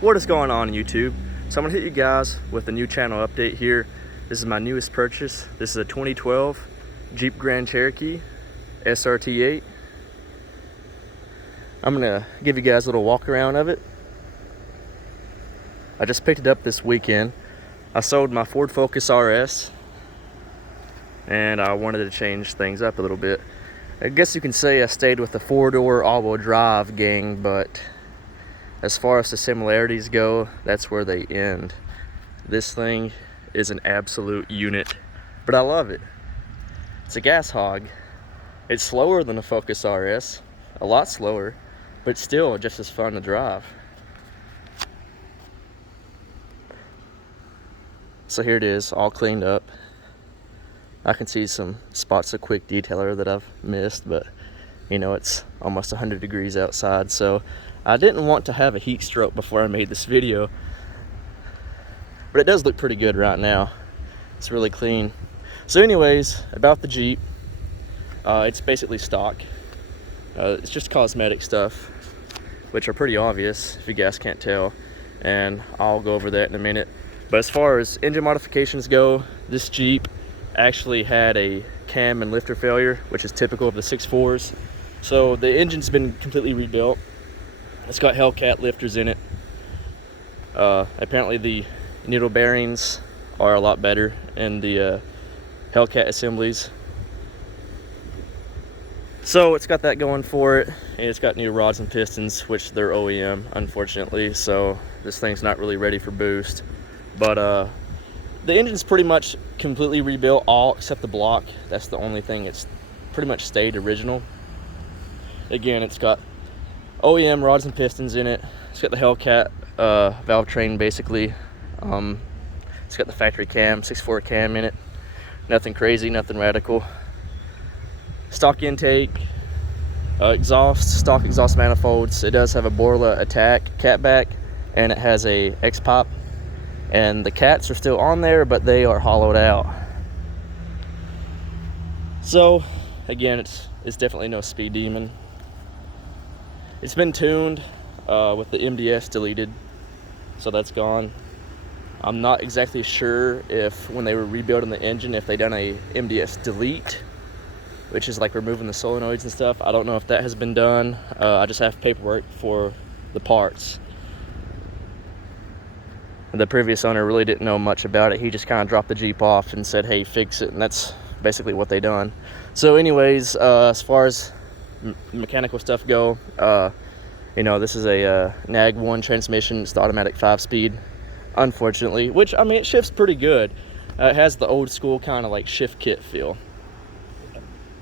What is going on YouTube? So I'm gonna hit you guys with a new channel update here. This is my newest purchase. This is a 2012 Jeep Grand Cherokee SRT-8. I'm gonna give you guys a little walk around of it. I just picked it up this weekend. I sold my Ford Focus RS and I wanted to change things up a little bit. I guess you can say I stayed with the four-door all-wheel drive gang, but as far as the similarities go, that's where they end. This thing is an absolute unit, but I love it. It's a gas hog. It's slower than the Focus RS, a lot slower, but still just as fun to drive. So here it is, all cleaned up. I can see some spots of quick detailer that I've missed, but you know, it's almost 100 degrees outside, so I didn't want to have a heat stroke before I made this video, but it does look pretty good right now. It's really clean. So anyways, about the Jeep, it's basically stock. It's just cosmetic stuff, which are pretty obvious if you guys can't tell, and I'll go over that in a minute. But as far as engine modifications go, this Jeep actually had a cam and lifter failure, which is typical of the 6.4s. So the engine's been completely rebuilt. It's got Hellcat lifters in it. Apparently the needle bearings are a lot better in the Hellcat assemblies. So it's got that going for it, and it's got new rods and pistons, which they're OEM, unfortunately. So this thing's not really ready for boost. But the engine's pretty much completely rebuilt, all except the block. That's the only thing it's pretty much stayed original. Again, it's got OEM rods and pistons in it. It's got the Hellcat valve train basically. It's got the factory cam, 6.4 cam in it. Nothing crazy, nothing radical. Stock intake, stock exhaust manifolds. It does have a Borla Atak catback, and it has a X-pop. And the cats are still on there, but they are hollowed out. So again, it's definitely no speed demon. It's been tuned with the MDS deleted, so that's gone. I'm not exactly sure if when they were rebuilding the engine, if they done a MDS delete, which is like removing the solenoids and stuff. I don't know if that has been done. I just have paperwork for the parts. The previous owner really didn't know much about it. He just kind of dropped the Jeep off and said, hey, fix it, and that's basically what they done. So anyways, as far as mechanical stuff go, you know, this is a NAG 1 transmission. It's the automatic 5-speed, unfortunately, which, I mean, it shifts pretty good. It has the old school kind of like shift kit feel.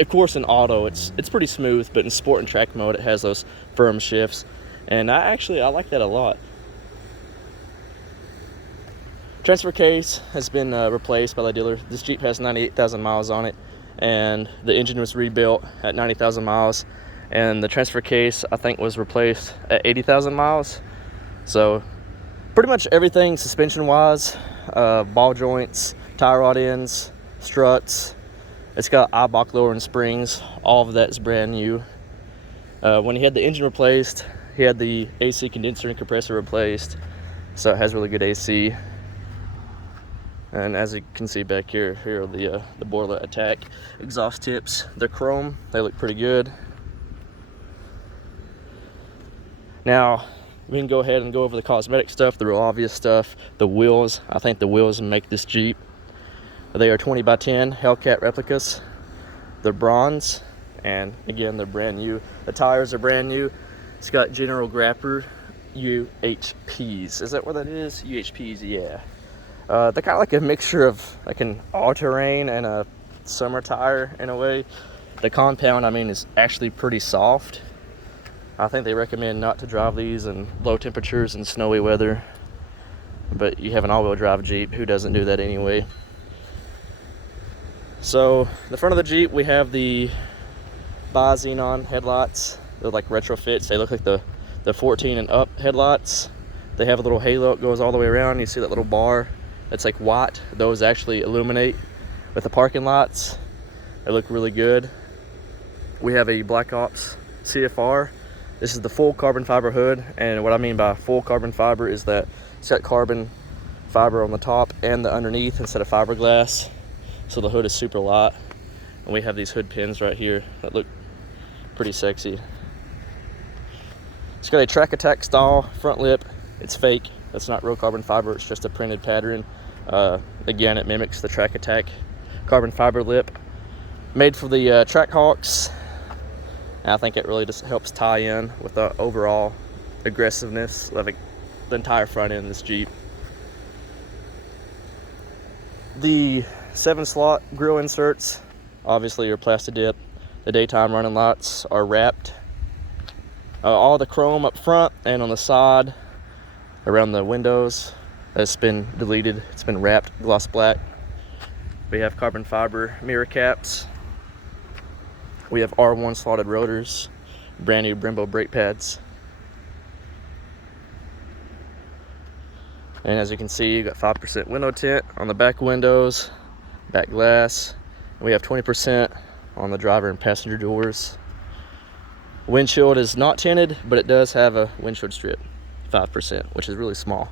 Of course, in auto, it's pretty smooth, but in sport and track mode, it has those firm shifts, and I like that a lot. Transfer case has been replaced by the dealer. This Jeep has 98,000 miles on it, and the engine was rebuilt at 90,000 miles, and the transfer case, I think, was replaced at 80,000 miles. So pretty much everything suspension-wise, ball joints, tie rod ends, struts. It's got Eibach lowering springs. All of that is brand new. When he had the engine replaced, he had the AC condenser and compressor replaced, so it has really good AC. And as you can see back here, here are the Borla Atak exhaust tips. They're chrome. They look pretty good. Now, we can go ahead and go over the cosmetic stuff, the real obvious stuff. The wheels. I think the wheels make this Jeep. They are 20x10 Hellcat replicas. They're bronze, and again, they're brand new. The tires are brand new. It's got General Grapper UHPs. Is that what that is? UHPs, yeah. They're kind of like a mixture of like an all-terrain and a summer tire in a way. The compound, I mean, is actually pretty soft. I think they recommend not to drive these in low temperatures and snowy weather, but you have an all-wheel drive Jeep, who doesn't do that anyway? So the front of the Jeep, we have the Bi-Xenon headlights. They're like retrofits. They look like the 14 and up headlights. They have a little halo that goes all the way around. You see that little bar that's like white. Those actually illuminate with the parking lights. They look really good. We have a Black Ops CFR This is the full carbon fiber hood, and what I mean by full carbon fiber is that it's got carbon fiber on the top and the underneath instead of fiberglass, so the hood is super light. And we have these hood pins right here that look pretty sexy. It's got a Track Attack style front lip. It's fake. That's not real carbon fiber. It's just a printed pattern. Again, it mimics the Track Attack carbon fiber lip. Made for the Trackhawks. And I think it really just helps tie in with the overall aggressiveness of the entire front end of this Jeep. The 7-slot grill inserts obviously are plastic dip. The daytime running lights are wrapped. All the chrome up front and on the side around the windows has been deleted. It's been wrapped gloss black. We have carbon fiber mirror caps. We have R1 slotted rotors, brand new Brembo brake pads. And as you can see, you got 5% window tint on the back windows, back glass. And we have 20% on the driver and passenger doors. Windshield is not tinted, but it does have a windshield strip, 5%, which is really small.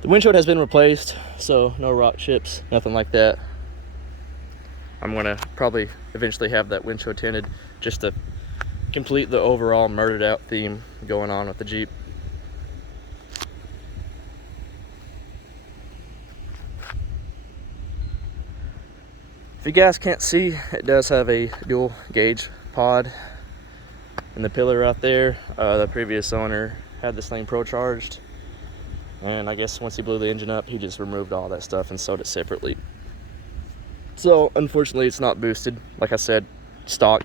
The windshield has been replaced, so no rock chips, nothing like that. I'm gonna probably eventually have that windshield tinted just to complete the overall murdered out theme going on with the Jeep. If you guys can't see, it does have a dual gauge pod in the pillar right there. The previous owner had this thing pro charged, and I guess once he blew the engine up, he just removed all that stuff and sold it separately. So unfortunately it's not boosted, like I said, stock.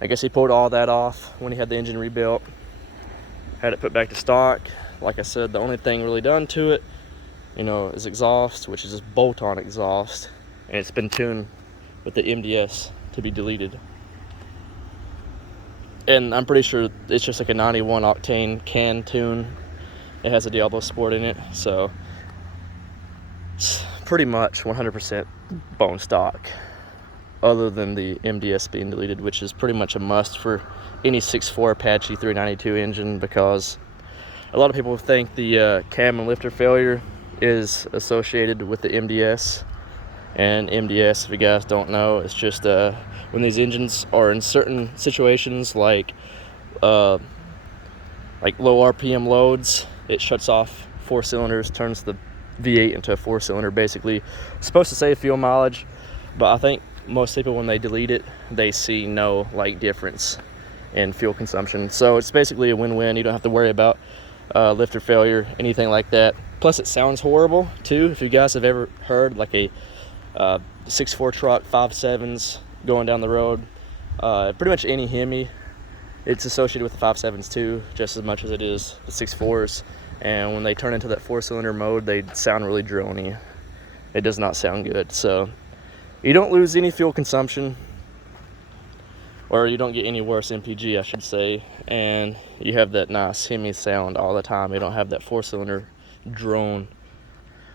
I guess he pulled all that off when he had the engine rebuilt, had it put back to stock. Like I said, the only thing really done to it, you know, is exhaust, which is just bolt-on exhaust, and it's been tuned with the MDS to be deleted. And I'm pretty sure it's just like a 91 octane can tune. It has a Diablosport in it, so it's pretty much 100% bone stock, other than the MDS being deleted, which is pretty much a must for any 6.4 Apache 392 engine, because a lot of people think the cam and lifter failure is associated with the MDS. And MDS, if you guys don't know, it's just when these engines are in certain situations like low RPM loads, it shuts off 4 cylinders, turns the V8 into a 4-cylinder. Basically, it's supposed to save fuel mileage, but I think most people, when they delete it, they see no difference in fuel consumption. So it's basically a win-win. You don't have to worry about lifter failure, anything like that. Plus, it sounds horrible too. If you guys have ever heard like a 6.4 truck, 5.7s going down the road, pretty much any Hemi, it's associated with the 5.7s too, just as much as it is the 6.4s. And when they turn into that 4-cylinder mode, they sound really drony. It does not sound good. So you don't lose any fuel consumption, or you don't get any worse MPG, I should say, and you have that nice Hemi sound all the time. You don't have that 4-cylinder drone.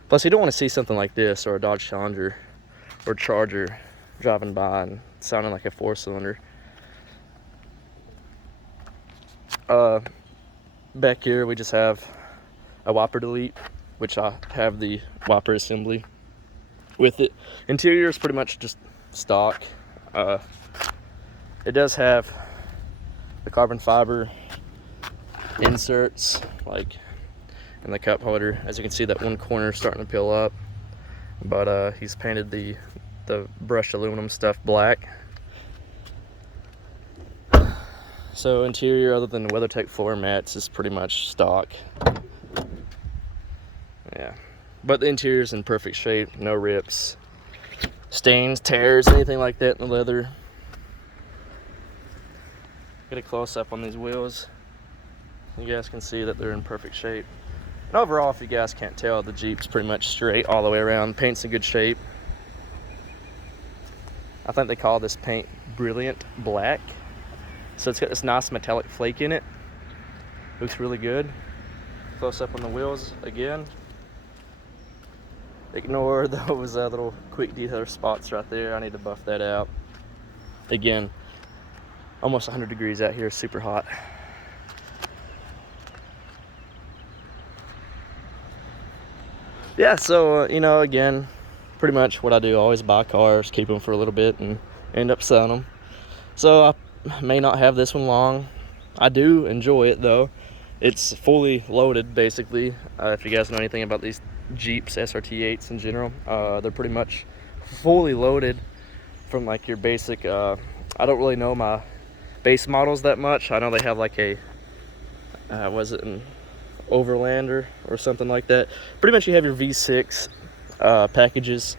Plus, you don't want to see something like this, or a Dodge Challenger or Charger driving by and sounding like a 4-cylinder. Back here we just have a wiper delete, which I have the wiper assembly with it. Interior is pretty much just stock. It does have the carbon fiber inserts, like in the cup holder. As you can see, that one corner is starting to peel up, but he's painted the brushed aluminum stuff black. So interior, other than the WeatherTech floor mats, is pretty much stock. Yeah, but the interior's in perfect shape, no rips, stains, tears, anything like that in the leather. Get a close-up on these wheels. You guys can see that they're in perfect shape. And overall, if you guys can't tell, the Jeep's pretty much straight all the way around. Paint's in good shape. I think they call this paint Brilliant Black. So it's got this nice metallic flake in it. Looks really good. Close up on the wheels again. Ignore those little quick detailer spots right there. I need to buff that out. Again, almost 100 degrees out here, super hot. Yeah, so you know, again, pretty much what I do, always buy cars, keep them for a little bit, and end up selling them. So I may not have this one long. I do enjoy it though. It's fully loaded, basically. If you guys know anything about these Jeeps SRT-8s in general, they're pretty much fully loaded from like your basic, I don't really know my base models that much. I know they have like a, was it an Overlander or something like that. Pretty much you have your V6 packages,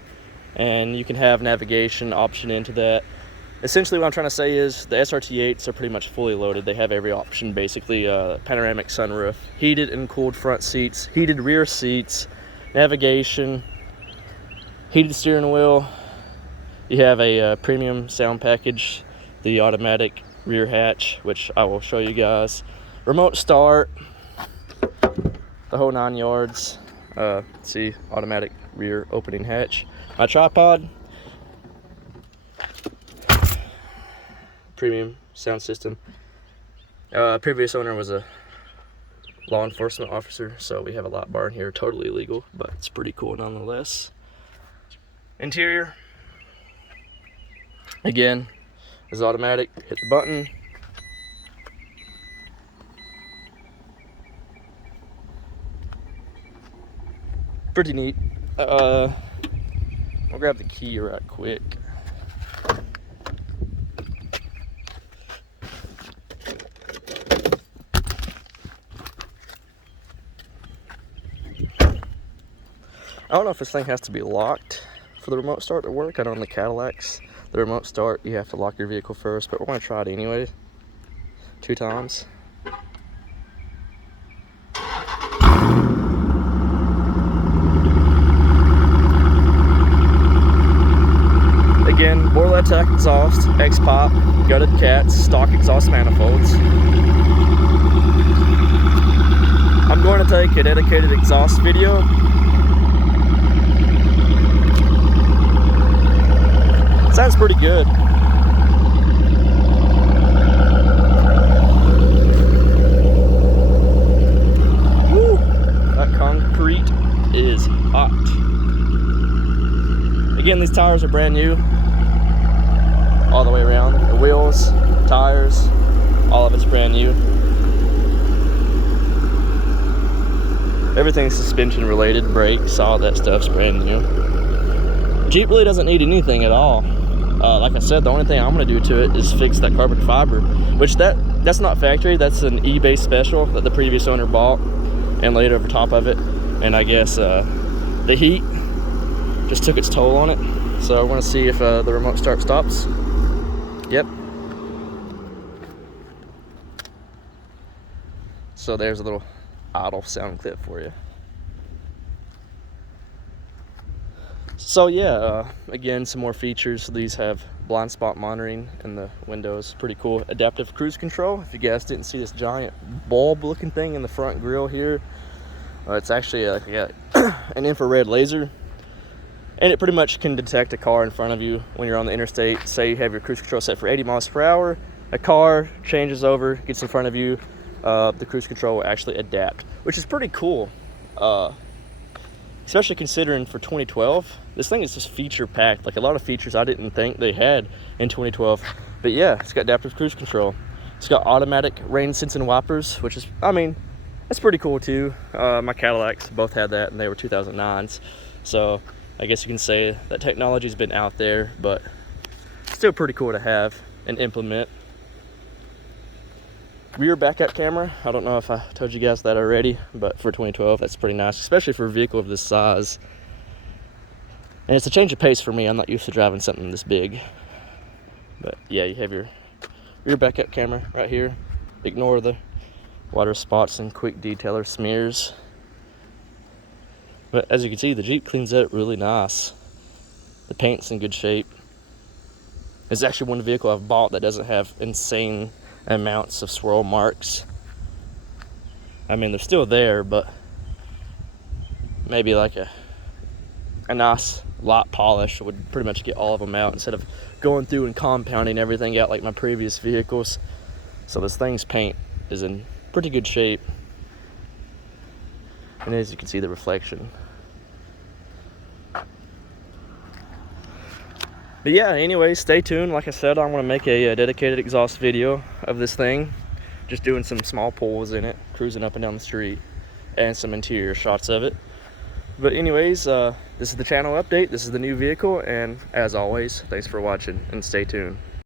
and you can have navigation option into that. Essentially what I'm trying to say is the SRT-8s are pretty much fully loaded. They have every option basically. Panoramic sunroof, heated and cooled front seats, heated rear seats, navigation, heated steering wheel. You have a premium sound package, the automatic rear hatch, which I will show you guys, remote start, the whole 9 yards. See, automatic rear opening hatch. My tripod, premium sound system. Previous owner was a law enforcement officer, so we have a lap bar in here, totally illegal, but it's pretty cool nonetheless. Interior, again, is automatic. Hit the button. Pretty neat. I'll grab the key right quick. I don't know if this thing has to be locked for the remote start to work. I know in the Cadillacs, the remote start, you have to lock your vehicle first, but we're gonna try it anyway, 2 times. Again, Borla Atak exhaust, X-pop, gutted cats, stock exhaust manifolds. I'm going to take a dedicated exhaust video. Sounds pretty good. Woo! That concrete is hot. Again, these tires are brand new, all the way around. The wheels, tires, all of it's brand new. Everything's suspension related, brakes, all that stuff's brand new. Jeep really doesn't need anything at all. Like I said, the only thing I'm gonna do to it is fix that carbon fiber, which that's not factory, that's an eBay special that the previous owner bought and laid over top of it. And I guess the heat just took its toll on it. So I wanna see if the remote start stops. Yep. So there's a little idle sound clip for you. So yeah, again, some more features. These have blind spot monitoring in the windows, pretty cool. Adaptive cruise control. If you guys didn't see this giant bulb looking thing in the front grille here, it's actually an infrared laser, and it pretty much can detect a car in front of you when you're on the interstate. Say you have your cruise control set for 80 miles per hour, a car changes over, gets in front of you, the cruise control will actually adapt, which is pretty cool. Especially considering for 2012, this thing is just feature packed. Like a lot of features I didn't think they had in 2012. But yeah, it's got adaptive cruise control. It's got automatic rain sensing wipers, which is, I mean, that's pretty cool too. My Cadillacs both had that, and they were 2009s. So I guess you can say that technology's been out there, but still pretty cool to have and implement. Rear backup camera, I don't know if I told you guys that already, but for 2012 that's pretty nice, especially for a vehicle of this size. And it's a change of pace for me. I'm not used to driving something this big. But yeah, you have your rear backup camera right here. Ignore the water spots and quick detailer smears. But as you can see, the Jeep cleans up really nice. The paint's in good shape. It's actually one vehicle I've bought that doesn't have insane amounts of swirl marks. I mean, they're still there, but maybe like a nice light polish would pretty much get all of them out instead of going through and compounding everything out like my previous vehicles. So this thing's paint is in pretty good shape, and as you can see, the reflection. But yeah, anyway, stay tuned. Like I said, I'm going to make a dedicated exhaust video of this thing, just doing some small pulls in it, cruising up and down the street, and some interior shots of it. But anyways, this is the channel update. This is the new vehicle, and as always, thanks for watching, and stay tuned.